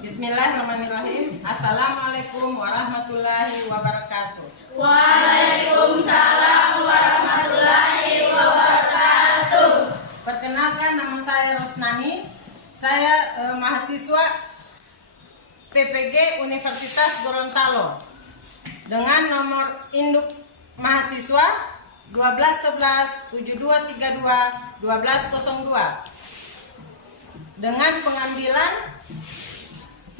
Bismillahirrahmanirrahim. Assalamualaikum warahmatullahi wabarakatuh. Waalaikumsalam warahmatullahi wabarakatuh. Perkenalkan, nama saya Rosnani. Saya mahasiswa PPG Universitas Gorontalo dengan nomor induk mahasiswa 1211 7232 1202 dengan pengambilan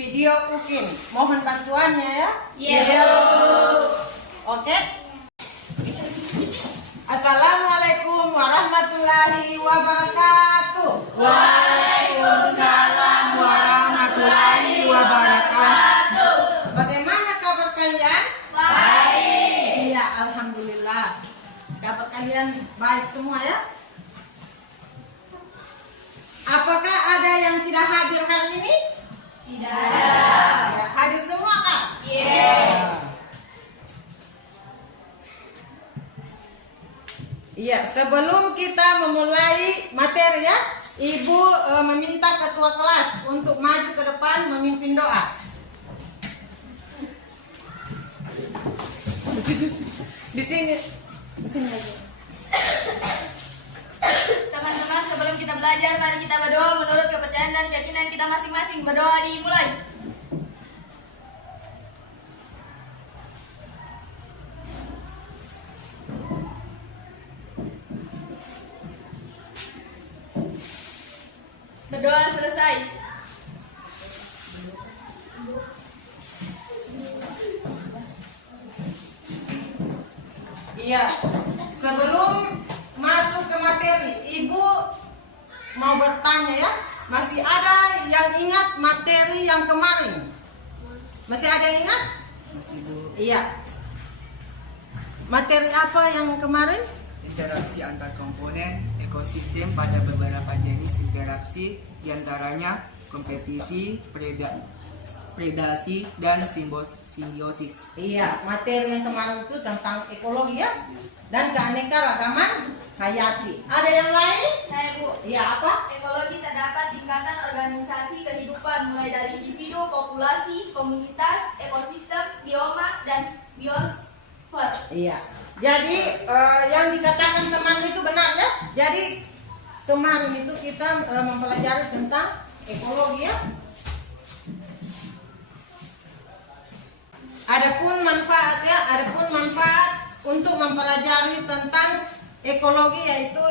video UKIN. Mohon bantuannya ya. Yo. Oke. Assalamualaikum warahmatullahi wabarakatuh. Waalaikumsalam warahmatullahi wabarakatuh. Bagaimana kabar kalian? Baik. Iya, alhamdulillah. Kabar kalian baik semua ya? Apakah ada yang tidak hadir hari ini? Tidak ada. Ya, hadir semua Kak? Iya, sebelum kita memulai materi ya, Ibu meminta ketua kelas untuk maju ke depan memimpin doa. Di sini aja. Teman-teman, sebelum kita belajar, mari kita berdoa menurut kepercayaan dan keyakinan kita masing-masing. Berdoa dimulai. Berdoa selesai. Iya, sebelum masuk ke materi, Ibu mau bertanya ya, masih ada yang ingat materi yang kemarin? Masih ada yang ingat? Masih Bu. Iya. Materi apa yang kemarin? Interaksi antar komponen ekosistem pada beberapa jenis interaksi, diantaranya kompetisi, predasi, dan simbiosis. Iya, materi yang kemarin itu tentang ekologi ya, dan keanekaragaman hayati. Ada yang lain? Saya Bu. Iya, apa? Ekologi terdapat tingkatan organisasi kehidupan mulai dari individu, populasi, komunitas, ekosistem, bioma, dan biosfer. Iya. Jadi yang dikatakan teman itu benar ya. Jadi kemarin itu kita mempelajari tentang ekologi ya. Adapun manfaat untuk mempelajari tentang ekologi yaitu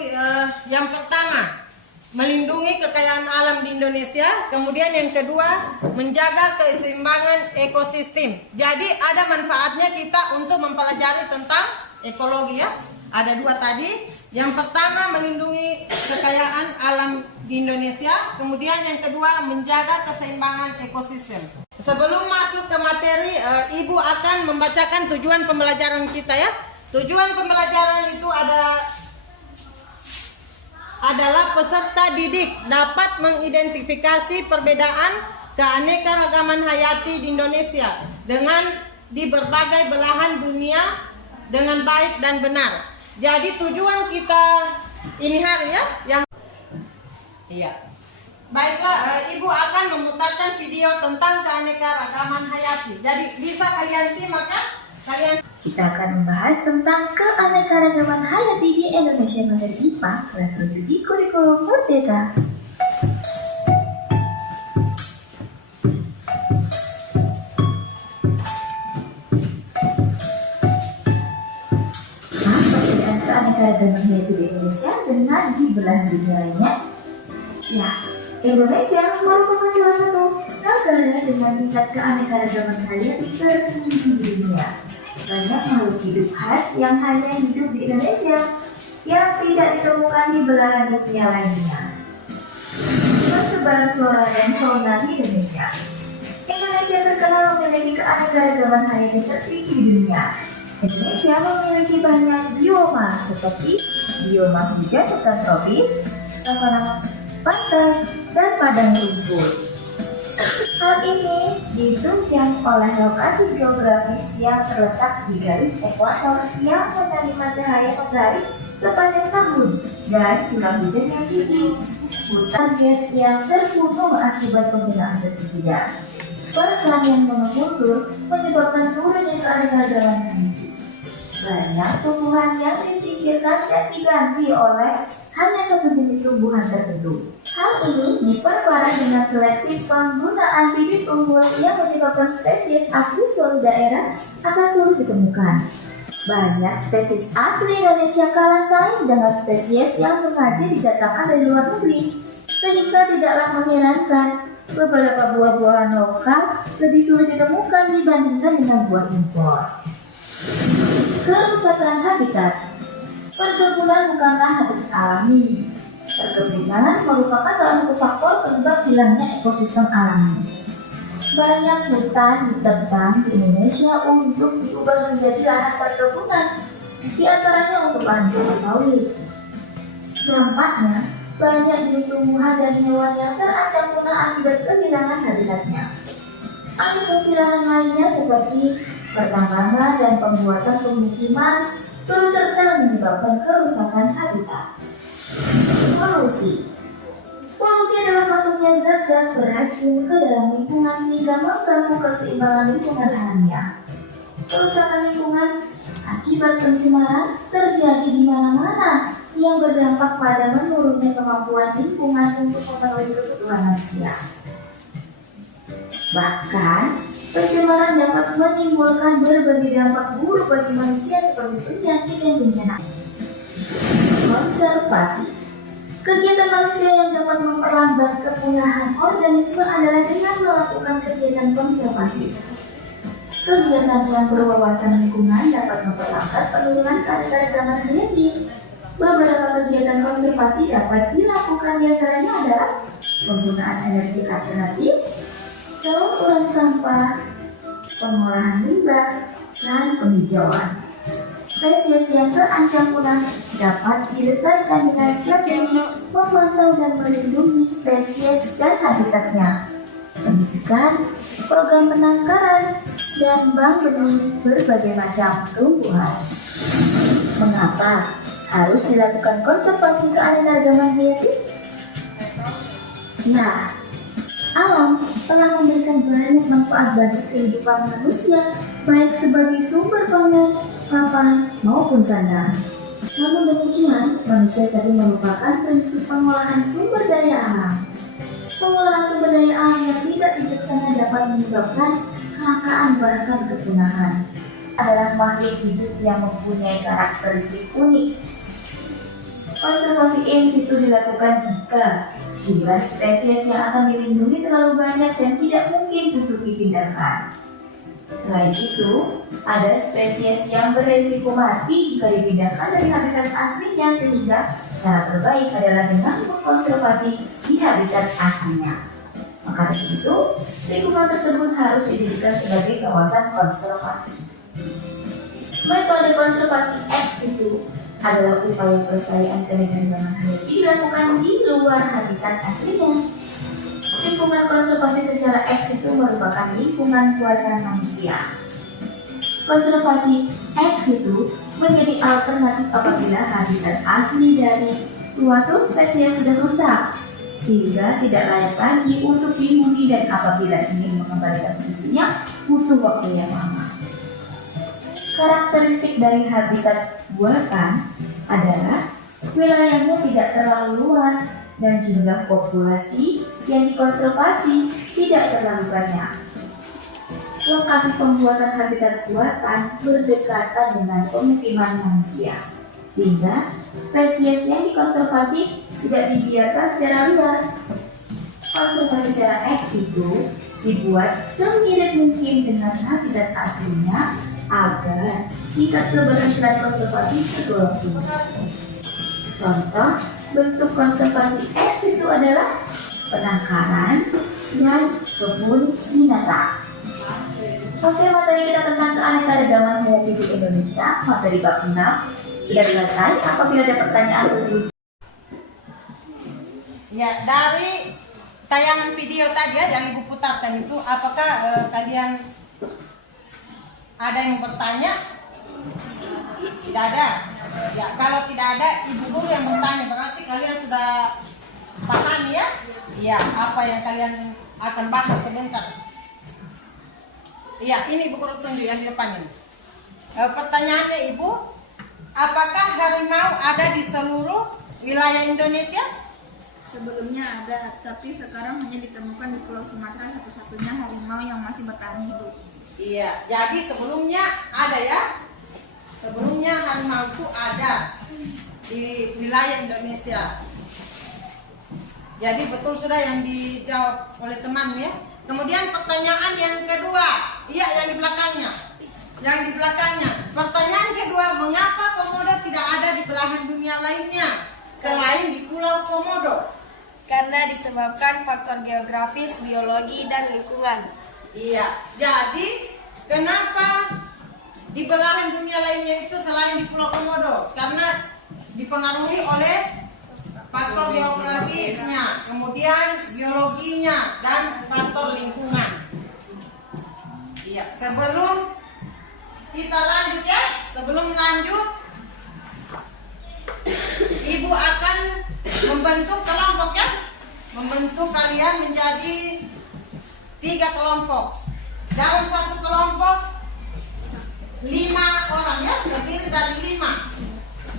yang pertama, melindungi kekayaan alam di Indonesia, kemudian yang kedua, menjaga keseimbangan ekosistem. Jadi ada manfaatnya kita untuk mempelajari tentang ekologi ya. Ada dua tadi. Yang pertama, melindungi kekayaan alam di Indonesia, kemudian yang kedua, menjaga keseimbangan ekosistem. Sebelum masuk ke materi, Ibu akan membacakan tujuan pembelajaran kita ya. Tujuan pembelajaran itu adalah peserta didik dapat mengidentifikasi perbedaan keanekaragaman hayati di Indonesia di berbagai belahan dunia dengan baik dan benar. Jadi tujuan kita ini hari ya, yang iya. Baiklah, Ibu akan memutarkan video tentang keanekaragaman hayati. Jadi bisa kalian simak ya? Kita akan membahas tentang keanekaragaman hayati di Indonesia materi IPA kelas 7 di kurikulum Merdeka. Perbedaan keanekaragaman hayati di Indonesia dengan di belahan dunia lainnya? Ya, Indonesia merupakan salah satu negara dengan tingkat keanekaragaman hayati tertinggi di dunia. Banyak makhluk hidup khas yang hanya hidup di Indonesia yang tidak ditemukan di belahan dunia lainnya. Persebaran flora dan fauna di Indonesia. Indonesia terkenal memiliki keanekaragaman hayati tertinggi di dunia. Indonesia memiliki banyak bioma seperti bioma hujan hutan tropis, savana pantai, dan padang rumput. Hal ini ditunjang oleh lokasi geografis yang terletak di garis ekuator yang menerima cahaya matahari sepanjang tahun dan curah hujan yang tinggi. Target yang terbunuh akibat penggunaan pestisida. Perkelahian monokultur menyebabkan turunnya keanekaragaman hayati. Banyak tumbuhan yang disingkirkan dan diganti oleh hanya satu jenis tumbuhan tertentu. Hal ini diperparah dengan seleksi penggunaan bibit unggul yang menyebabkan spesies asli suatu daerah akan sulit ditemukan. Banyak spesies asli Indonesia kalah saing dengan spesies yang sengaja didatangkan dari luar negeri, sehingga tidaklah mengherankan beberapa buah-buahan lokal lebih sulit ditemukan dibandingkan dengan buah impor. Kerusakan habitat. Perkebunan bukanlah habitat alami. Perkebunan merupakan salah satu faktor penyebab hilangnya ekosistem alami. Banyak hutan ditebang di Indonesia untuk diubah menjadi lahan perkebunan, di antaranya untuk lahan kelapa sawit. Dampaknya, banyak jenis tumbuhan dan hewan yang terancam punah akibat kehilangan habitatnya. Alih fungsi lahan lainnya seperti pertambangan dan pembuatan pemukiman turut serta menyebabkan kerusakan habitat. Polusi adalah masuknya zat-zat beracun ke dalam lingkungan sehingga mengganggu keseimbangan lingkungan alamiah. Kerusakan lingkungan akibat pencemaran terjadi di mana-mana yang berdampak pada menurunnya kemampuan lingkungan untuk memenuhi kebutuhan manusia. Bahkan, pencemaran dapat menimbulkan berbagai dampak buruk bagi manusia seperti penyakit dan bencana. Konservasi. Kegiatan manusia yang dapat memperlambat kepunahan organisme adalah dengan melakukan kegiatan konservasi. Kegiatan yang berwawasan lingkungan dapat memperlambat penurunan keanekaragaman hayati. Beberapa kegiatan konservasi dapat dilakukan di antaranya adalah penggunaan energi alternatif, daur ulang sampah, pengolahan limbah, dan penghijauan. Spesies yang terancam punah dapat dilestarikan dengan strategi memantau dan melindungi spesies dan habitatnya, pendidikan, program penangkaran, dan bank benih berbagai macam tumbuhan. Mengapa harus dilakukan konservasi keanekaragaman hayati? Ya, alam telah memberikan banyak manfaat bagi kehidupan manusia, baik sebagai sumber pangan, papan, maupun sandang. Namun demikian, manusia sering merupakan prinsip pengolahan sumber daya alam. Pengolahan sumber daya alam yang tidak bijaksana dapat menyebabkan kelangkaan bahkan kepunahan. Adalah makhluk hidup yang mempunyai karakteristik unik. Konservasi in situ dilakukan jika jumlah spesies yang akan dilindungi terlalu banyak dan tidak mungkin untuk dipindahkan. Selain itu, ada spesies yang beresiko mati jika dipindahkan dari habitat aslinya, sehingga cara terbaik adalah dengan mengkonservasi di habitat aslinya. Maka dari itu, lingkungan tersebut harus dijadikan sebagai kawasan konservasi. Metode konservasi ex situ adalah upaya pelestarian keanekaragaman hayati dilakukan di luar habitat aslinya. Lingkungan konservasi secara ex situ merupakan lingkungan buatan manusia. Konservasi ex situ menjadi alternatif apabila habitat asli dari suatu spesies sudah rusak, sehingga tidak layak lagi untuk dihuni, dan apabila ingin mengembalikan fungsinya butuh waktu yang lama. Karakteristik dari habitat buatan adalah wilayahnya tidak terlalu luas dan jumlah populasi yang dikonservasi tidak terlalu banyak. Lokasi pembuatan habitat buatan berdekatan dengan pemukiman manusia, sehingga spesies yang dikonservasi tidak dibiarkan secara liar. Konservasi secara ex situ dibuat semirip mungkin dengan habitat aslinya agar tingkat keberhasilan konservasi tergolong tinggi. Contoh bentuk konservasi ex situ adalah penangkaran dan kebun binatang. Oke, materi kita tentang keanekaragaman hayati di Indonesia, materi bab 6 sudah selesai. Apabila ada pertanyaan lebih. Ya, dari tayangan video tadi ya yang Ibu putarkan itu, apakah kalian ada yang bertanya? Tidak ada. Ya, kalau tidak ada Ibu guru yang bertanya, berarti kalian sudah paham ya? Ya, apa yang kalian akan bahas sebentar. Iya, ini buku petunjuk yang di depan ini. Pertanyaannya Ibu, apakah harimau ada di seluruh wilayah Indonesia? Sebelumnya ada, tapi sekarang hanya ditemukan di Pulau Sumatera satu-satunya harimau yang masih bertahan hidup. Iya, jadi sebelumnya ada ya. Sebelumnya harimau itu ada di wilayah Indonesia. Jadi betul sudah yang dijawab oleh teman ya. Kemudian pertanyaan yang kedua, iya yang di belakangnya. Yang di belakangnya. Pertanyaan kedua, mengapa Komodo tidak ada di belahan dunia lainnya selain di Pulau Komodo? Karena disebabkan faktor geografis, biologi, dan lingkungan. Iya, jadi kenapa di belahan dunia lainnya itu selain di Pulau Komodo? Karena dipengaruhi oleh faktor geografisnya, kemudian biologinya, dan faktor lingkungan. Iya, sebelum kita lanjut ya, sebelum lanjut, Ibu akan membentuk kelompok ya, membentuk kalian menjadi 3 kelompok. Dalam satu kelompok 5 orang ya, terdiri dari 5.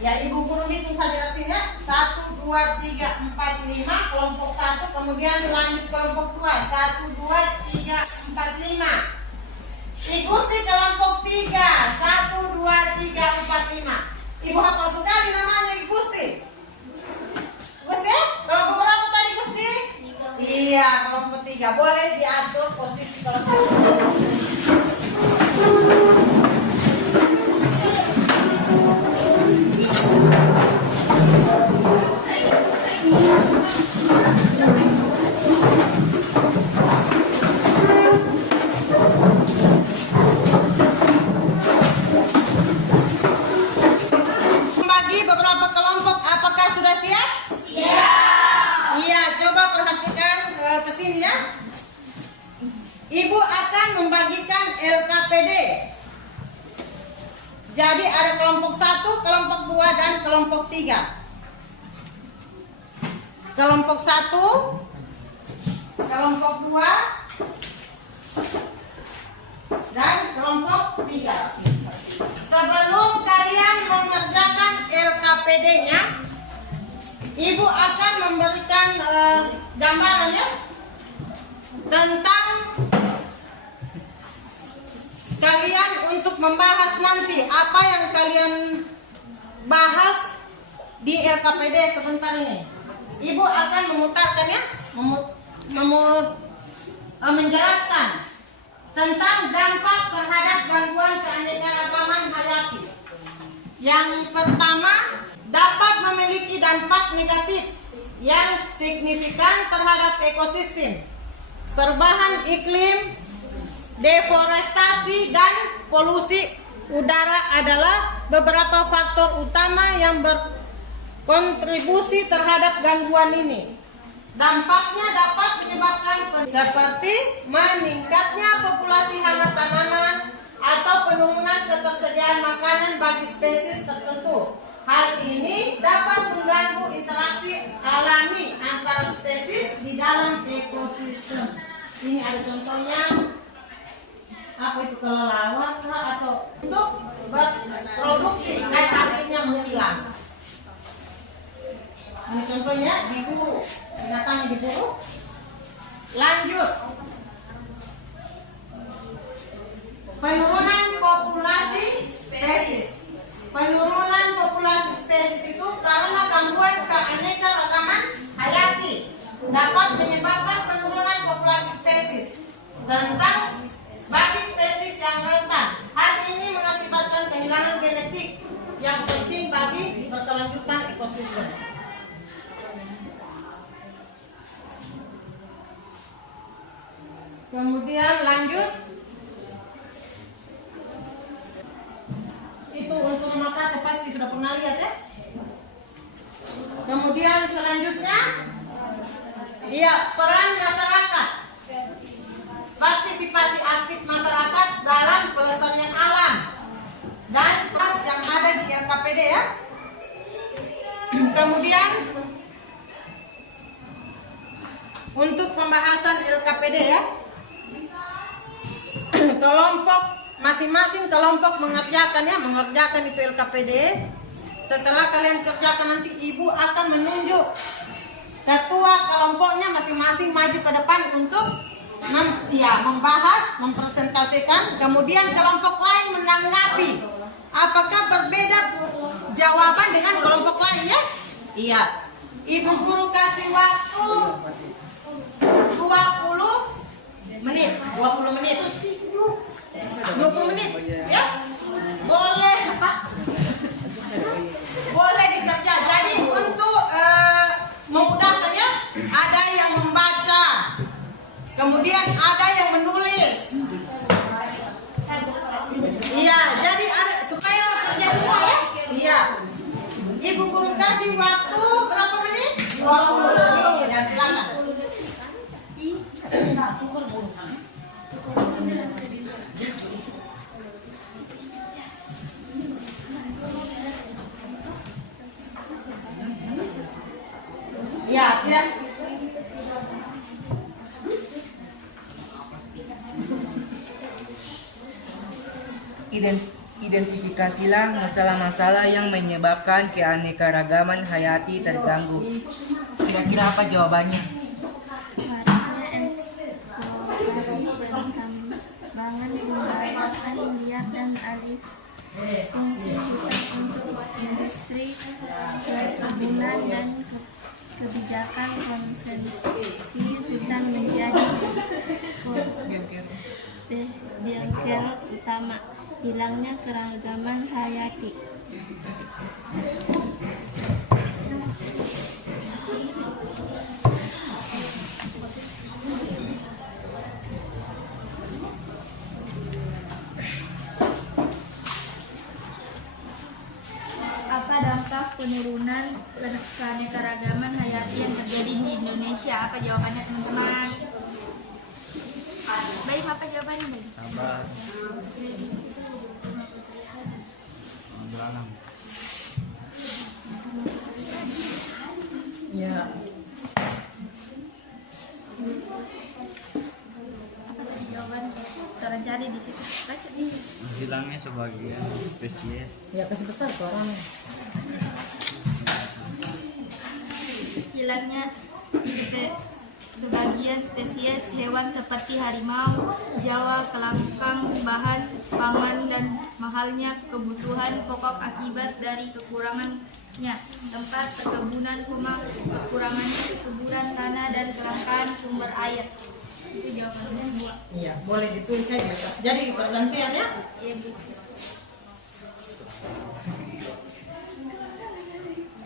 Ya, Ibu guru hitung saja dari sini ya. 1, 2, 3, 4, 5. Kelompok 1, kemudian lanjut kelompok 2. 1, 2, 3, 4, 5. Ikuti kelompok 3. 1, 2, 3, 4, 5. Ibu hafal sekali namanya Gusti. Gusti, kelompok berapa tadi Gusti? 3. Iya, kelompok 3. Boleh diatur posisi kelompok 3. Membagi beberapa kelompok, apakah sudah siap? Siap. Iya, coba perhatikan ke sini ya. Ibu akan membagikan LKPD. Jadi ada kelompok 1, kelompok 2, dan kelompok 3. Kelompok 1, kelompok 2, dan kelompok 3. Sebelum kalian mengerjakan LKPD-nya, Ibu akan memberikan gambaran ya tentang kalian untuk membahas nanti apa yang kalian bahas di LKPD sebentar ini. Ibu akan memutarkan ya, menjelaskan tentang dampak terhadap gangguan keanekaragaman hayati. Yang pertama, dapat memiliki dampak negatif yang signifikan terhadap ekosistem, perubahan iklim, deforestasi, dan polusi udara adalah beberapa faktor utama yang berkontribusi terhadap gangguan ini. Dampaknya dapat menyebabkan seperti meningkatnya populasi hama tanaman atau penurunan ketersediaan makanan bagi spesies tertentu. Hal ini dapat mengganggu interaksi alami antara spesies di dalam ekosistem. Ini ada contohnya. Apa itu kelelawar atau untuk berproduksi dan akhirnya menghilang. Ini contohnya diburu, binatangnya diburu. Lanjut. Penurunan populasi spesies. Penurunan populasi spesies itu karena gangguan keanekaragaman hayati dapat menyebabkan penurunan populasi spesies tentang bagi spesies yang rentan. Hal ini mengakibatkan kehilangan genetik yang penting bagi berkelanjutan ekosistem. Kemudian lanjut. Itu untuk memakai pasti sudah pernah lihat ya. Kemudian selanjutnya, iya, peran masyarakat. Partisipasi aktif masyarakat dalam pelestarian alam dan pas yang ada di LKPD ya. Kemudian untuk pembahasan LKPD ya, kelompok masing-masing kelompok mengerjakan itu LKPD. Setelah kalian kerjakan nanti ibu akan menunjuk ketua kelompoknya masing-masing maju ke depan untuk membahas, mempresentasikan. Kemudian kelompok lain menanggapi apakah berbeda jawaban dengan kelompok lain ya. Iya. Ibu guru kasih waktu 20 menit. 20 menit ya. Boleh dikerja. Jadi untuk memudahkan ya, ada yang membaca, kemudian ada yang menulis. Iya, jadi ada supaya kerja semua ya. Iya. Ibu guru kasih waktu berapa menit? 20. Ya, silakan. Ya, tidak. Identifikasilah masalah-masalah yang menyebabkan keanekaragaman hayati terganggu. Kira-kira apa jawabannya? Maraknya eksplorasi pertambangan, pembakaran liar dan alih fungsi hutan untuk industri perkebunan dan kebijakan konservasi hutan menjadi bengkel utama hilangnya keragaman hayati. Apa dampak penurunan keanekaragaman hayati yang terjadi di Indonesia? Apa jawabannya teman-teman? Baik, apa jawabannya? Baik. Sabar. Ya. Apa tadi jawaban? Terjadi di situ. Baca nih. Hilangnya sebagian spesies. Ya, kasih besar suaranya. Hilangnya sebagian spesies hewan seperti harimau Jawa, kelangkang bahan pangan dan mahalnya kebutuhan pokok akibat dari kekurangannya tempat perkebunan, kekurangannya kesuburan tanah dan kelangkaan sumber air. Itu jawabannya dua. Iya, boleh ditulis saja. Jadi pergantian ya. Iya, Bu.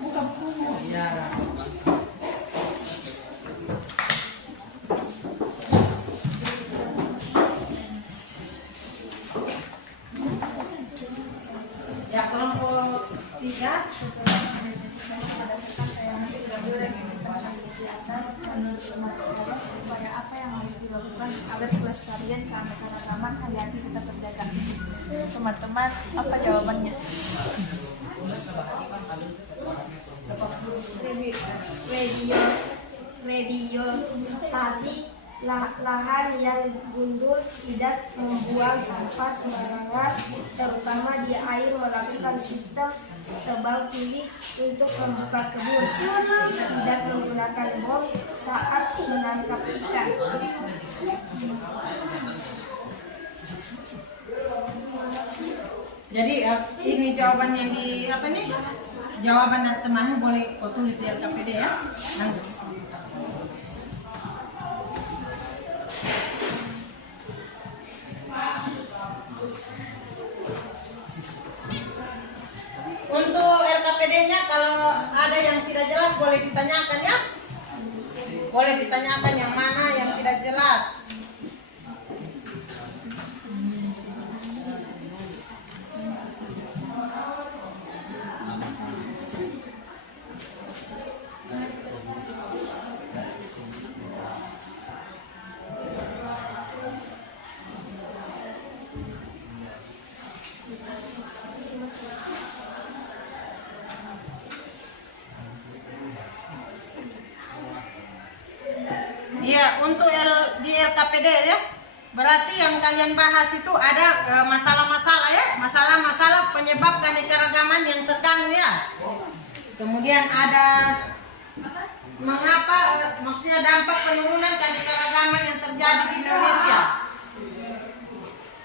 Buka buku. Ya. Ya, kelompok 3. Berdasarkan tayangan video dan kasus di atas, menurut teman upaya apa yang harus dilakukan agar kelestarian keanekaragaman hayati tetap terjaga? Teman-teman, apa jawabannya? Rediosasi lahan yang gundul, tidak membuang sampah sembarangan, terutama di air, melakukan sistem tebang pilih untuk membuka kebun, tidak menggunakan bom saat menangkap ikan. Jadi ini jawaban yang di apa nih? Jawaban dari temanmu boleh kau tulis di LKPD ya. Nanti. Untuk LKPD-nya kalau ada yang tidak jelas boleh ditanyakan ya. Boleh ditanyakan yang mana yang tidak jelas. Iya, untuk di LKPD ya. Berarti yang kalian bahas itu ada masalah-masalah ya, masalah-masalah penyebab keanekaragaman yang terganggu ya. Kemudian ada mengapa, maksudnya dampak penurunan keanekaragaman yang terjadi di Indonesia.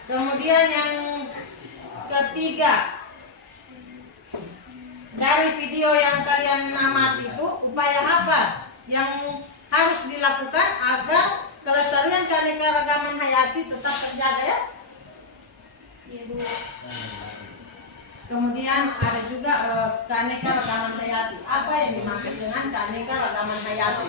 Kemudian yang ketiga, dari video yang kalian amati itu, upaya apa yang harus dilakukan agar kelestarian keanekaragaman hayati tetap terjaga ya? Kemudian ada juga keanekaragaman hayati. Apa yang dimaksud dengan keanekaragaman hayati?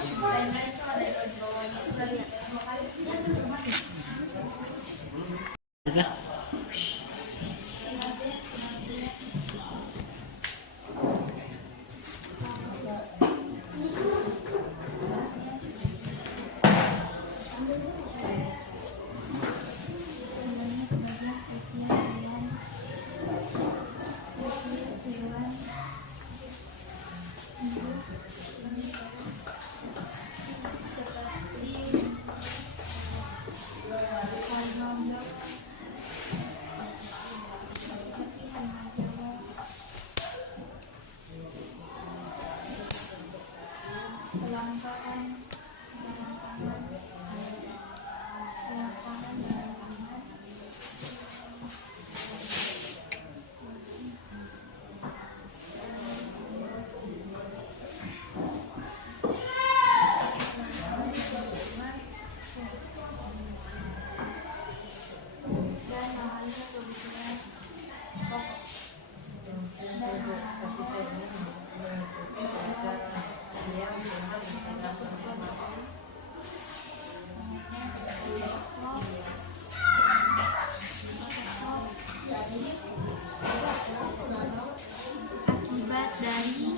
Akibat dari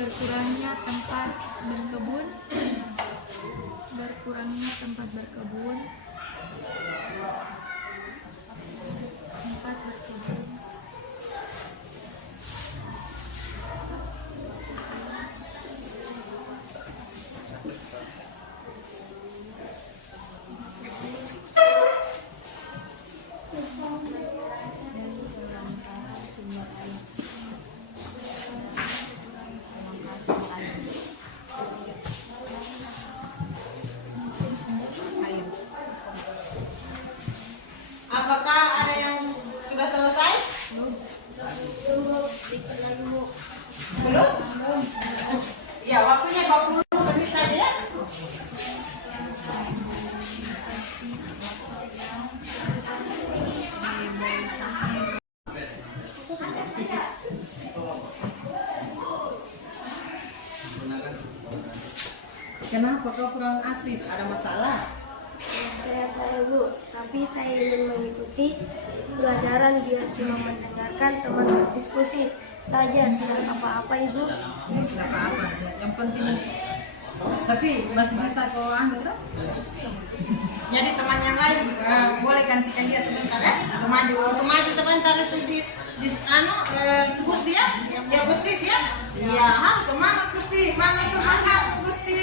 berkurangnya tempat berkebun, Apakah ada yang sudah selesai? Belum? Ya, waktunya 20 menit saja ya. Kenapa kau kurang aktif? Ada masalah? Sehat saya Bu, tapi saya ingin mengikuti pelajaran biar cuma mendengarkan teman berdiskusi saja, tidak apa-apa Ibu. Tidak apa-apa aja. Yang penting, tapi masih bisa kau ambil tak? Jadi teman yang lain boleh gantikan dia sebentar ya. Untuk maju sebentar itu di Gusti ya. Ya Gusti siap? Iya, harus semangat Gusti. Mana semangat Gusti?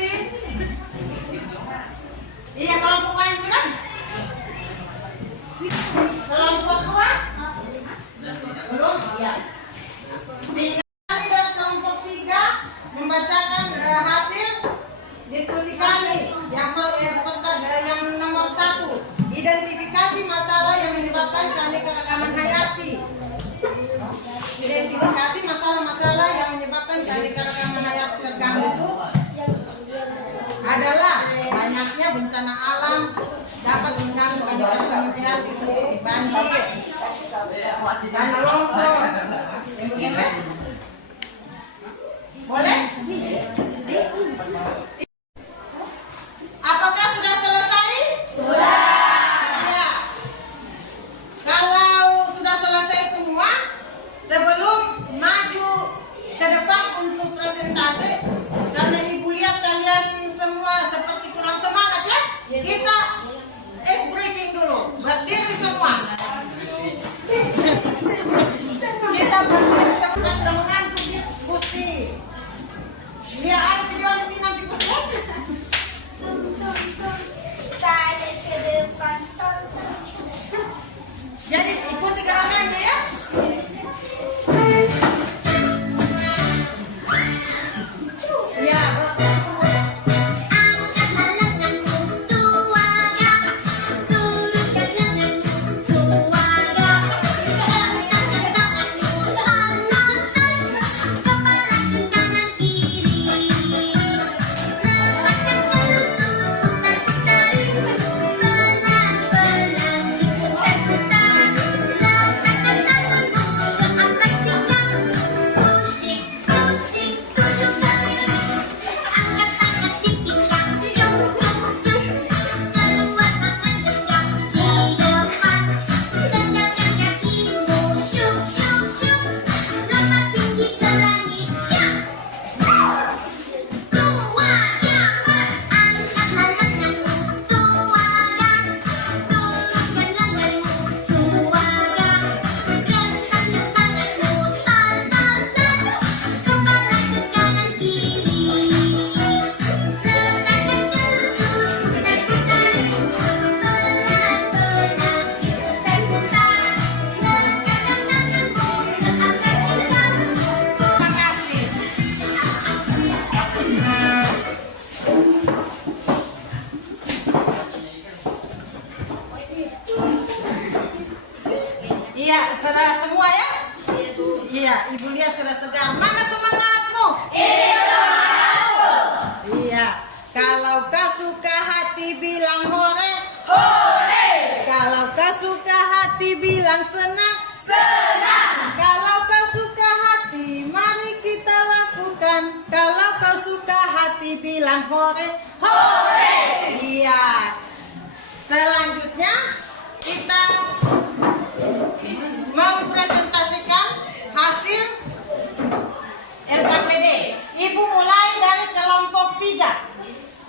Iya, kelompok lain sudah? Kelompok 2? Belum? Iya. Tinggal kami dari kelompok 3 membacakan hasil diskusi kami. Yang nomor 1, identifikasi masalah yang menyebabkan keanekaragaman hayati. Identifikasi masalah-masalah yang menyebabkan keanekaragaman hayati terganggu itu adalah banyaknya bencana alam dapat mengganggu keanekaragaman hayati seperti banjir, tanah longsor, begitu. Boleh? Apakah sudah selesai? Sudah. Ya. Kalau sudah selesai semua, sebelum maju ke depan untuk presentasi, karena Ibu lihat kalian semua seperti kurang semangat ya, kita ice breaking dulu, berdiri semua. Kita berdiri semua, sudah mengantuk Gusti. Lihat ada video di sini nanti Gusti. Tarik ke depan. Jadi ikuti gerakannya ya. Ya, Angkatlah lenganmu tuaga, turunkan lenganmu tuaga, rentangkan tanganmu tonton, kepala ke kanan kiri, lepaskan pelukmu putar-putarin, pelan-pelan diputar-putar, letakkan tanganmu ke atas pinggang, pusing-pusing 7 kali. Angkat tangan di pinggang, jung jung jung. Keluar tangan genggam di depan. Tegakkan kakimu, syuk syuk syuk. Lompat tinggi ke langit, jump. Tuaga, angkatlah lenganmu, tuaga. Turunkan lenganmu, tuaga. Rentangkan tanganmu, tar tar tar. Kepala ke kanan kiri. Letakkan gelutmu, putar-putarin. Pelan-pelan diputar-putar. Lekatkan tanganmu ke atas pinggang. terima kasih. Iya, sudah semua ya? Iya, Ibu lihat sudah segar. Mana semangatmu? Ini semangatku. Iya, kalau kau suka hati bilang hore. Hore. Kalau kau suka hati bilang senang. Senang. Kalau kau suka hati, mari kita lakukan. Kalau kau suka hati bilang hore. Hore. Iya. Selanjutnya kita mempresentasikan hasil LKPD. Ibu mulai dari kelompok 3.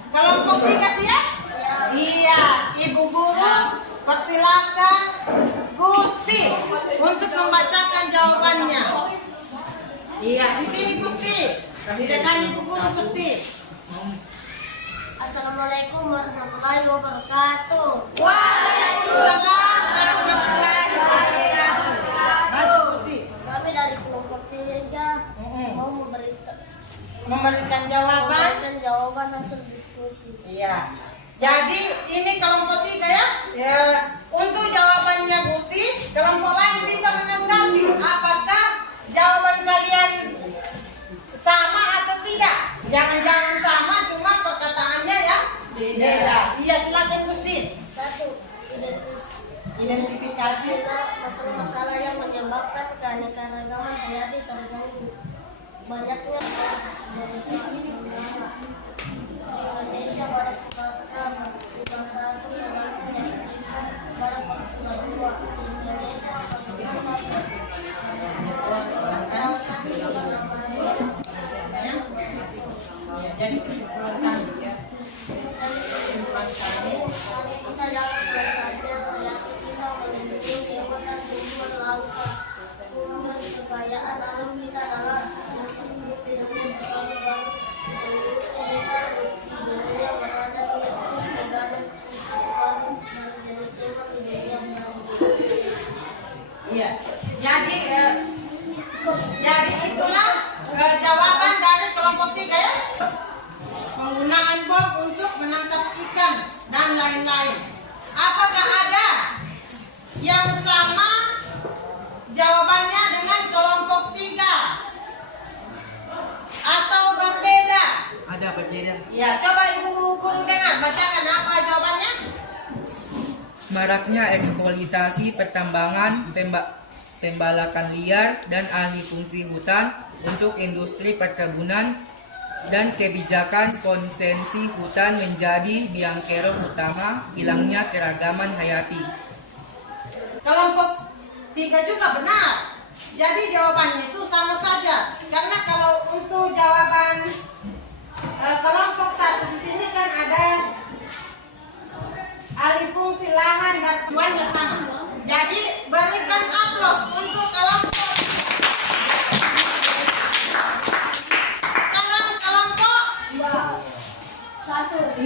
Kelompok 3 siap? Iya, Ibu guru persilakan Gusti untuk membacakan jawabannya. Iya, di sini Gusti. Di depan Ibu guru Gusti. Assalamualaikum warahmatullahi wabarakatuh. Waalaikumsalam warahmatullahi wabarakatuh. Baca Gusti. Kami dari kelompok 3 mau Memberikan jawaban. memberikan jawaban hasil diskusi. Iya. Jadi ini kelompok 3 ya. Ya. Untuk jawabannya Gusti, kelompok lain bisa menanggapi apakah jawaban kalian sama atau tidak. Jangan-jangan sama, cuma perkataannya ya beda. Iya, silakan Gusti. 1. Identifikasi. Masalah-masalah yang menyebabkan keanekaragaman hayati terganggu. Banyaknya Indonesia pada pukul pertama, pukul 1 sedangkan yang dibutuhkan pada pukul 2. Indonesia persenan Ya, jadi kesimpulan kami ya. kita dalam pelestarian hayati kita melindungi hewan dan tumbuhan lautan. Sumber kekayaan alam kita adalah yang hidup di dunia selalu baru. Seluruh di dunia berada di atas negara separuh dari jenis hewan di dunia berada. Iya. Jadi itulah jawaban dari kelompok 3 ya. Penggunaan bom untuk menangkap ikan dan lain-lain. Apakah ada yang sama jawabannya dengan kelompok 3? Atau berbeda? Ada berbeda. Ya, coba Ibu guru dengar, bacakan apa jawabannya? Maraknya eksploitasi pertambangan, pembalakan liar, dan alih fungsi hutan untuk industri perkebunan dan kebijakan konsensi hutan menjadi biang kerok utama hilangnya keragaman hayati. Kelompok 3 juga benar. Jadi jawabannya itu sama saja. Karena kalau untuk jawaban kelompok 1 di sini kan ada alih fungsi lahan dan tujuannya sama. Jadi berikan aplaus untuk kelompok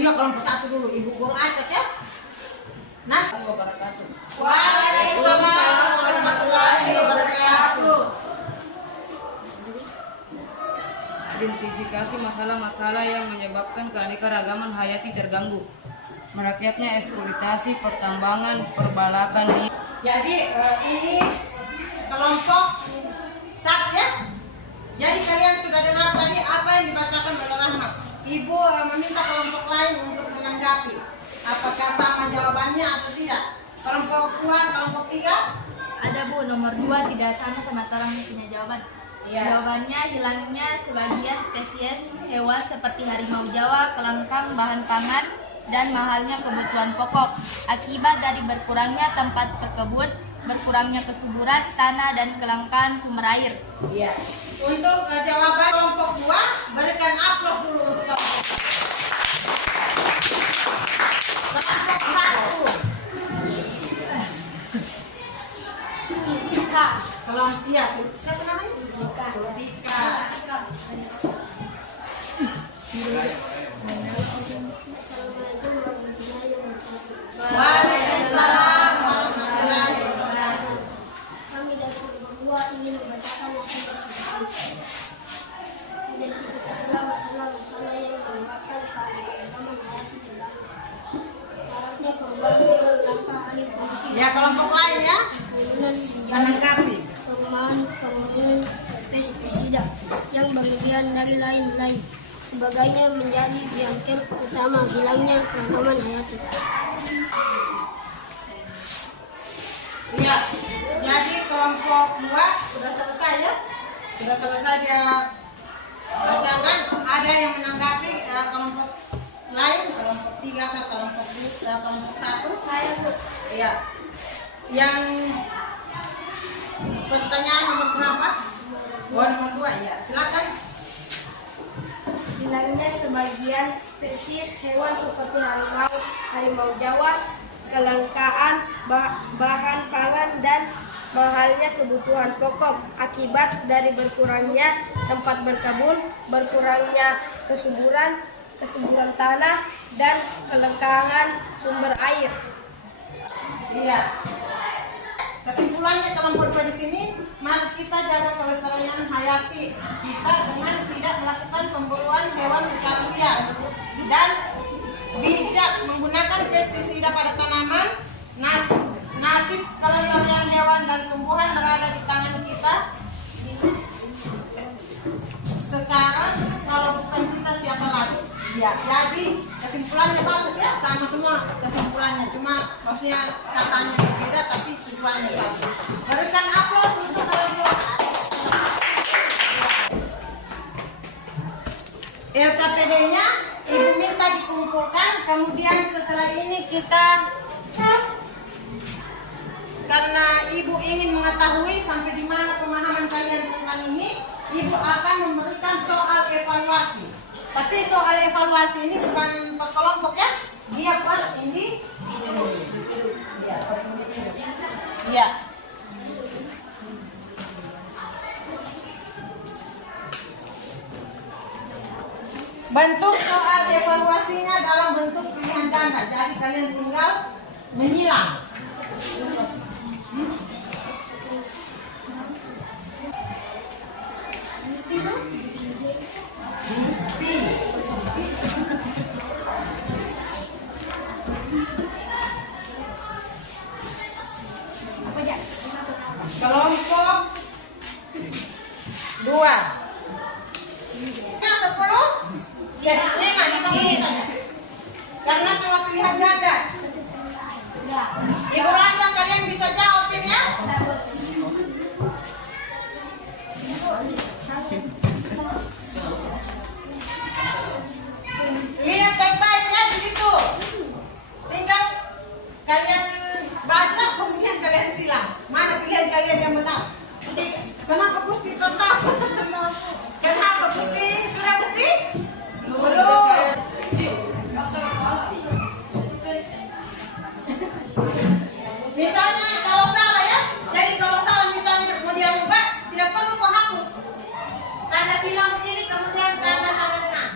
Iya, kelompok 1 dulu. Ibu guru acak ya. Waalaikumsalam warahmatullahi wabarakatuh. Identifikasi masalah-masalah yang menyebabkan keanekaragaman hayati terganggu. Merakyatnya eksploitasi pertambangan perbalakan di. Jadi ini kelompok 1 ya. Jadi kalian sudah dengar tadi apa yang dibacakan oleh Rahmat. Ibu meminta kelompok lain untuk menanggapi. Apakah sama jawabannya atau tidak? Kelompok 2, kelompok 3? Ada Bu, nomor 2 tidak sama orang punya jawaban. Iya. Jawabannya hilangnya sebagian spesies hewan seperti harimau Jawa, kelangkang bahan pangan, dan mahalnya kebutuhan pokok akibat dari berkurangnya tempat berkebun, berkurangnya kesuburan tanah dan kelangkaan sumber air. Iya. Untuk jawaban kelompok 2, berikan aplaus dulu untuk kelompok 2. Kelompok 1. Kelompok iya, siapa namanya? Sultika. Waalaikumsalam warahmatullahi wabarakatuh. Kami dari berdua ingin membacakan nasihat diskusi. Identifikasilah masalah-masalah yang menyebabkan keanekaragaman hayati terganggu. Syaratnya perubahan dengan langkah alih fungsi. Ya, kelompok lain ya. Penggunaan Menanggapi. penggunaan pestisida yang berlebihan dari lain-lain sebagainya menjadi bangkit utama hilangnya keragaman hayati. Iya. Jadi kelompok 2 sudah selesai ya. Sudah selesai dia bacakan. Ada yang menanggapi kelompok lain, kelompok 3 atau kelompok 1? Saya Bu. Iya. Yang pertanyaan nomor berapa? Oh, nomor 2 ya. Silakan. Hilangnya sebagian spesies hewan seperti harimau Jawa, kelangkaan bahan pangan dan mahalnya kebutuhan pokok akibat dari berkurangnya tempat berkebun, berkurangnya kesuburan tanah dan kelangkaan sumber air. Iya. Kesimpulannya kelompok 2 di sini, mari kita jaga kelestarian hayati kita dengan tidak melakukan pemburuan hewan secara liar dan bijak menggunakan pestisida pada tanaman. Nasib kelestarian hewan dan tumbuhan berada di tangan kita. Sekarang kalau bukan kita siapa lagi? Ya, jadi kesimpulannya bagus ya, sama semua kesimpulannya, cuma maksudnya katanya berbeda tapi tujuannya sama. Berikan aplaus untuk kelompok. LKPD-nya Ibu minta dikumpulkan, kemudian setelah ini kita, karena Ibu ingin mengetahui sampai di mana pemahaman kalian tentang ini, Ibu akan memberikan soal evaluasi. Tapi soal evaluasi ini bukan per kelompok ya, dia per individu. Iya, per individu. Iya. Bentuk soal evaluasinya dalam bentuk pilihan ganda, jadi kalian tinggal menyilang. Mesti. Kelompok 2. Ya 10. Ya 5 saja. Karena cuma pilihan ganda. Ibu rasa kalian bisa jawabin ya? Lihat baik-baik ya di situ. Tinggal kalian baca, kemudian kalian silang. Mana pilihan kalian yang benar? Kenapa Gusti tertawa? Kenapa Gusti? Sudah Gusti? Belum. Misalnya kalau salah ya, jadi kalau salah misalnya mau dia ubah, tidak perlu kau hapus. Tanda silang begini, kemudian tanda sama dengan.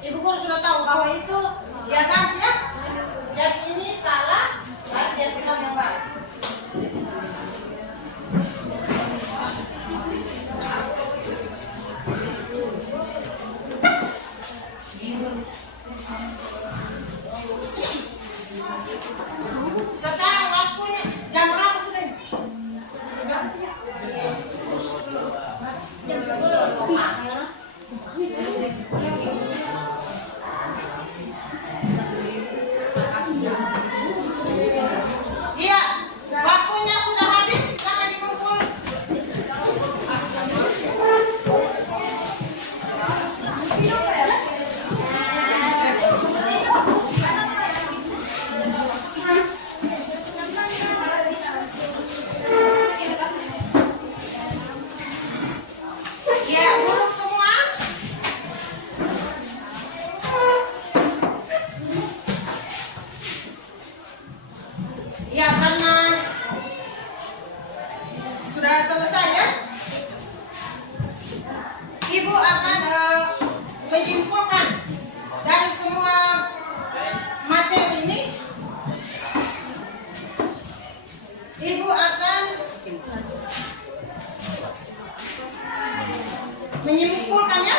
Ibu guru sudah tahu bahwa itu Ya ganti ya. Jadi ini salah, baru dia silang yang baru. Sekarang waktunya jam berapa sudah ini? Iya, waktunya sudah habis, jangan dikumpul. Ya, duduk semua. Ya, karena sudah selesai ya. Ibu akan menyimpulkan dari semua materi ini. Ibu akan menyimpulkan ya.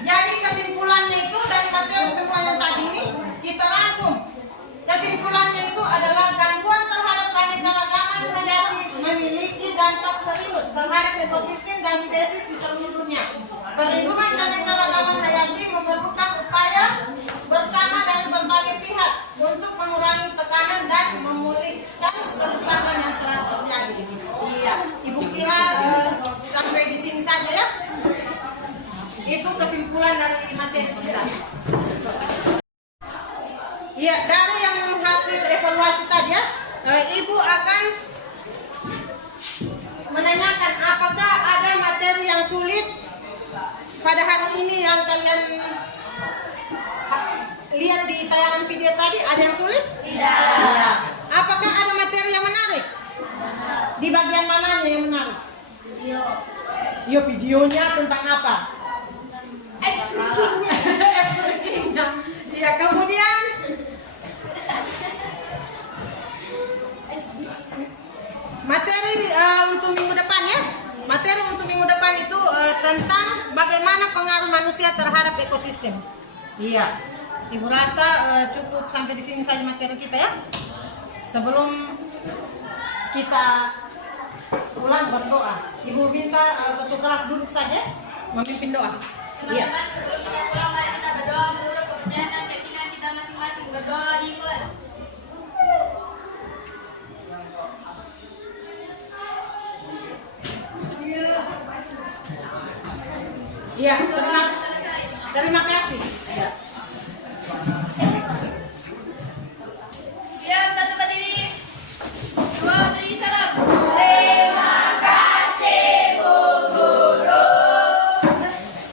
Jadi kesimpulannya itu dari materi semua yang tadi ini kita rangkum. Kesimpulannya itu adalah gangguan terhadap keanekaragaman hayati memiliki dampak serius terhadap ekosistem dan spesies di seluruh dunia. Perlindungan keanekaragaman hayati memerlukan upaya bersama dari berbagai pihak untuk mengurangi tekanan dan memulihkan kerusakan yang telah terjadi. Iya, Ibu kira sampai di sini saja ya. Itu kesimpulan dari materi kita. Iya, dari yang hasil evaluasi tadi ya, Ibu akan menanyakan apakah ada materi yang sulit pada hari ini yang kalian lihat di tayangan video tadi. Ada yang sulit? Tidak. Ya. Apakah ada materi yang menarik? Di bagian mananya yang menarik? Video. Yo, videonya tentang apa? Explaining-nya. Ya, kemudian materi untuk minggu depan ya. Materi untuk minggu depan itu tentang bagaimana pengaruh manusia terhadap ekosistem. Iya. Ibu rasa cukup sampai di sini saja materi kita ya. Sebelum kita pulang berdoa, Ibu minta ketua kelas duduk saja memimpin doa. Iya. Teman-teman, sebelum kita pulang mari kita berdoa menurut kepercayaan dan keyakinan kita masing-masing. Berdoa di kelas. Iya, terima kasih. Ya.